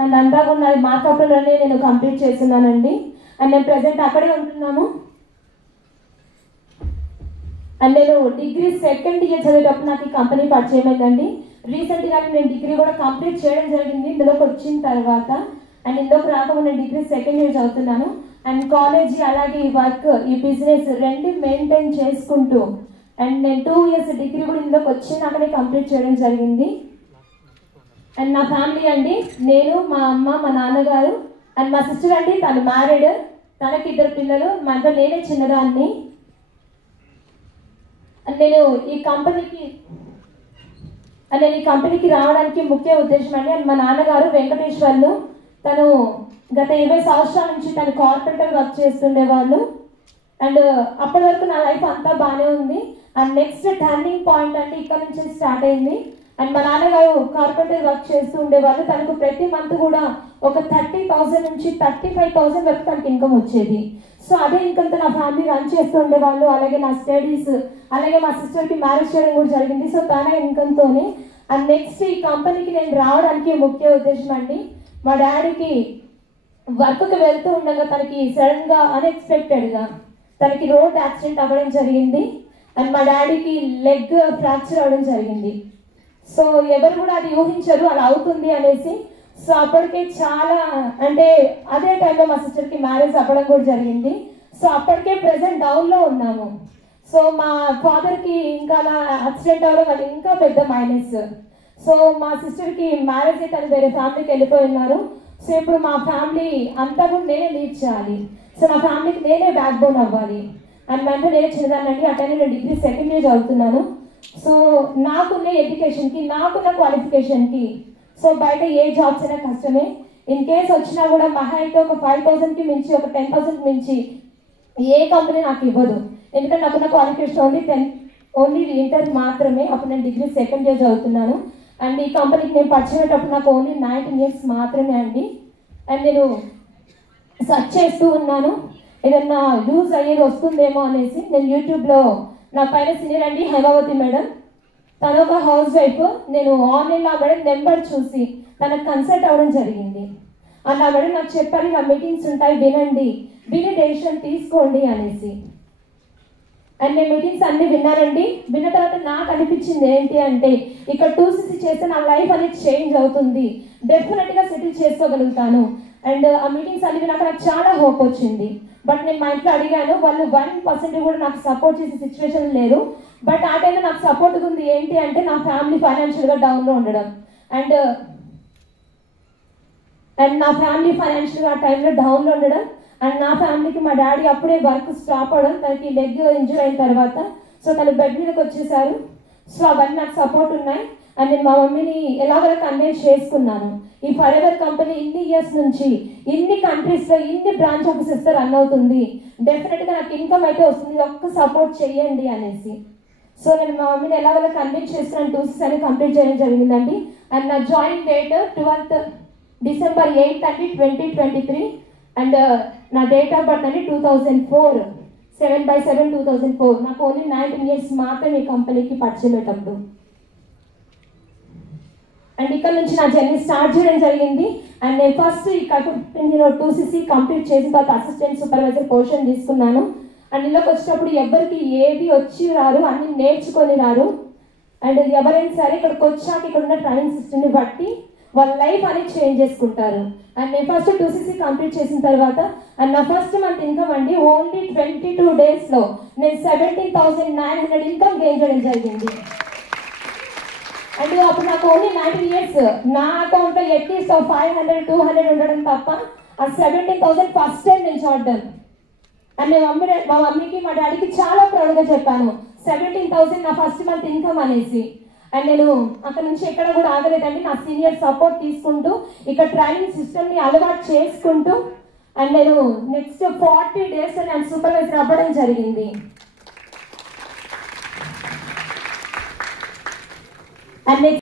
And అంతా కూడా నాది మార్కాపురంలోనే నేను కంప్లీట్ చేస్తున్నానండి. అండ్ నేను ప్రజెంట్ అక్కడే ఉంటున్నాము. అండ్ నేను డిగ్రీ సెకండ్ ఇయర్ చదివేటప్పుడు నాకు ఈ కంపెనీ పరిచయం అయిందండి. రీసెంట్గా నేను డిగ్రీ కూడా కంప్లీట్ చేయడం జరిగింది ఇందులోకి వచ్చిన తర్వాత. అండ్ ఇందులోకి రాకుండా నేను డిగ్రీ సెకండ్ ఇయర్ చదువుతున్నాను. అండ్ కాలేజీ అలాగే ఈ వర్క్ ఈ బిజినెస్ రెండు మెయింటైన్ చేసుకుంటూ అండ్ నేను 2 ఇయర్స్ డిగ్రీ కూడా ఇందులోకి వచ్చినాకనే కంప్లీట్ చేయడం జరిగింది. అండ్ నా ఫ్యామిలీ అండి, నేను, మా అమ్మ, మా నాన్నగారు అండ్ మా సిస్టర్ అండి, తను మ్యారీడ్, తనకి 2 పిల్లలు, మా ఇంట్లో నేనే చిన్నదాన్ని. అండ్ నేను ఈ కంపెనీకి రావడానికి ముఖ్య ఉద్దేశం అండి. అండ్ మా నాన్నగారు వెంకటేశ్వర్లు, తను గత 20 సంవత్సరాల నుంచి తను కార్పొరేటర్ వర్క్ చేస్తుండేవాళ్ళు. అండ్ అప్పటి వరకు నా లైఫ్ అంతా బాగానే ఉంది. అండ్ నెక్స్ట్ టర్నింగ్ పాయింట్ అంటే ఇక్కడ నుంచి స్టార్ట్ అయింది. అండ్ మా నాన్నగారు కార్పొరేటర్ వర్క్ చేస్తూ ఉండేవాళ్ళు. తనకు ప్రతి మంత్ కూడా ఒక 30,000 నుంచి 35,000 వరకు తనకి ఇన్కమ్ వచ్చేది. సో అదే ఇన్కమ్తో నా ఫ్యామిలీ రన్ చేస్తూ ఉండేవాళ్ళు. అలాగే నా స్టడీస్, అలాగే మా సిస్టర్కి మ్యారేజ్ చేయడం కూడా జరిగింది. సో తన ఇన్కమ్తోనే. అండ్ నెక్స్ట్ ఈ కంపెనీకి నేను రావడానికి ముఖ్య ఉద్దేశం అండి, మా డాడీకి వర్క్కి వెళ్తూ ఉండగా తనకి సడన్గా అన్ఎక్స్పెక్టెడ్గా తనకి రోడ్ యాక్సిడెంట్ అవ్వడం జరిగింది. అండ్ మా డాడీకి లెగ్ ఫ్రాక్చర్ అవ్వడం జరిగింది. సో ఎవరు కూడా అది ఊహించరు అలా అవుతుంది అనేసి. సో అప్పటికే చాలా అంటే అదే టైంలో మా సిస్టర్కి మ్యారేజ్ అవ్వడం కూడా జరిగింది. సో అప్పటికే ప్రెసెంట్ డౌన్లో ఉన్నాము. సో మా ఫాదర్కి ఇంకా అలా యాక్సిడెంట్ అవ్వడం అది ఇంకా పెద్ద మైనస్. సో మా సిస్టర్కి మ్యారేజ్ అయితే వేరే ఫ్యామిలీకి వెళ్ళిపోయి ఉన్నారు. సో ఇప్పుడు మా ఫ్యామిలీ అంతా కూడా నేనే లీడ్ చేయాలి. సో నా ఫ్యామిలీకి నేనే బ్యాక్ బోన్ అవ్వాలి. అండ్ మా ఇంట్లో నేనే చిన్నదానండి. అటైనా నేను డిగ్రీ సెకండ్ ఇయర్ చదువుతున్నాను. సో నాకున్న ఎడ్యుకేషన్కి, నాకున్న క్వాలిఫికేషన్కి సో బయట ఏ జాబ్స్ అయినా కష్టమే. ఇన్ కేస్ వచ్చినా కూడా మహా అయితే ఒక 5,000కి మించి, ఒక 10,000కి మించి ఏ కంపెనీ నాకు ఇవ్వదు. ఎందుకంటే నాకున్న క్వాలిఫికేషన్ ఓన్లీ ఇంటర్ మాత్రమే. అప్పుడు నేను డిగ్రీ సెకండ్ ఇయర్ చదువుతున్నాను. అండ్ ఈ కంపెనీకి నేను పరిచయమేటప్పుడు నాకు ఓన్లీ 19 ఇయర్స్ మాత్రమే అండి. అండ్ నేను సెర్చ్ చేస్తూ ఉన్నాను ఏదన్నా యూజ్ అయ్యేది వస్తుందేమో అనేసి. నేను యూట్యూబ్లో నా పైన సీనియర్ అండి హైమావతి మేడం, తను ఒక హౌస్ వైఫ్. నేను ఆన్లైన్లో మేడం నెంబర్ చూసి తనకు కన్సల్ట్ అవ్వడం జరిగింది. అండ్ ఆ మేడం నాకు చెప్పారు నా మీటింగ్స్ ఉంటాయి వినండి, విని డెసిషన్ తీసుకోండి అనేసి. అండ్ నేను మీటింగ్స్ అన్ని విన్నానండి. విన్న తర్వాత నాకు అనిపించింది ఏంటి అంటే ఇక్కడ 2CC చేస్తే నా లైఫ్ అనేది చేంజ్ అవుతుంది, డెఫినెట్గా సెటిల్ చేసుకోగలుగుతాను. అండ్ ఆ మీటింగ్స్ అన్ని విన్నాక నాకు చాలా హోప్ వచ్చింది. బట్ నేను మా ఇంట్లో అడిగాను, వాళ్ళు 1% కూడా నాకు సపోర్ట్ చేసే సిచ్యువేషన్ లేరు. బట్ ఆ టైంలో నాకు సపోర్ట్గా ఉంది ఏంటి అంటే నా ఫ్యామిలీ ఫైనాన్షియల్గా డౌన్లో ఉండడం. అండ్ నా ఫ్యామిలీ ఫైనాన్షియల్గా ఆ టైంలో డౌన్లో ఉండడం. అండ్ నా ఫ్యామిలీకి మా డాడీ అప్పుడే వర్క్ స్టాప్ అవ్వడం, తనకి లెగ్ ఇంజూర్ అయిన తర్వాత. సో తను బెడ్ మీదకి వచ్చేసారు. సో అవన్నీ నాకు సపోర్ట్ ఉన్నాయి. అండ్ నేను మా మమ్మీని ఎలాగో కన్విన్స్ చేసుకున్నాను. ఈ ఫరెవర్ కంపెనీ ఇన్ని ఇయర్స్ నుంచి ఇన్ని కంట్రీస్లో ఇన్ని బ్రాంచ్ ఆఫీసెస్తో రన్ అవుతుంది, డెఫినెట్గా నాకు ఇన్కమ్ అయితే వస్తుంది, ఒక్క సపోర్ట్ చేయండి అనేసి. సో నేను మా మమ్మీని ఎలాగో కన్విన్స్ చేస్తున్నాను. 2CC అని కంప్లీట్ చేయడం జరిగిందండి. అండ్ నా join date 12th December 8th అండి 2023. అండ్ నా డేట్ ఆఫ్ బర్త్ అండి 2004 7/7/2004. నాకు ఓన్లీ 19 ఇయర్స్ మాత్రం ఈ కంపెనీకి పరిచయం పెట్టప్పుడు. అండ్ ఇక్కడ నుంచి నా జర్నీ స్టార్ట్ చేయడం జరిగింది. అండ్ నేను ఫస్ట్ ఈ కంపెనీలో 2CC కంప్లీట్ చేసిన తర్వాత అసిస్టెంట్ సూపర్వైజర్ పొజిషన్ తీసుకున్నాను. అండ్ ఇందులోకి వచ్చేటప్పుడు ఎవరికి ఏది వచ్చి రారు, అన్ని నేర్చుకొని రారు. అండ్ ఎవరైనా సరే ఇక్కడికి వచ్చాక ఇక్కడ ఉన్న ట్రైనింగ్ సిస్టమ్ని బట్టి వాళ్ళ లైఫ్ అనేది చేంజ్ చేసుకుంటారు. అండ్ నేను ఫస్ట్ 2CC కంప్లీట్ చేసిన తర్వాత అండ్ నా ఫస్ట్ మంత్ ఇన్కమ్ అండి ఓన్లీ 22 డేస్లో నేను 17,900 ఇన్కమ్ గెయిన్ చేయడం జరిగింది. అండ్ అప్పుడు నాకు ఓన్లీ 19 ఇయర్స్, నా అకౌంట్లో అట్లీస్ట్ 500-200 ఉండడం తప్ప ఆ 17,000 ఫస్ట్ టైం నేను చూడడం. అండ్ మా మమ్మీకి మా డాడీకి చాలా ప్రౌడ్గా చెప్పాను 17,000 నా ఫస్ట్ మంత్ ఇన్కమ్ అనేసి. అండ్ నేను అక్కడ నుంచి ఎక్కడ కూడా ఆగలేదండి. నా సీనియర్ సపోర్ట్ తీసుకుంటూ ఇక్కడ ట్రైనింగ్ సిస్టమ్ని అలవాటు చేసుకుంటూ అండ్ నేను నెక్స్ట్ 40 days నేను సూపర్వైజర్ అవ్వడం జరిగింది. And next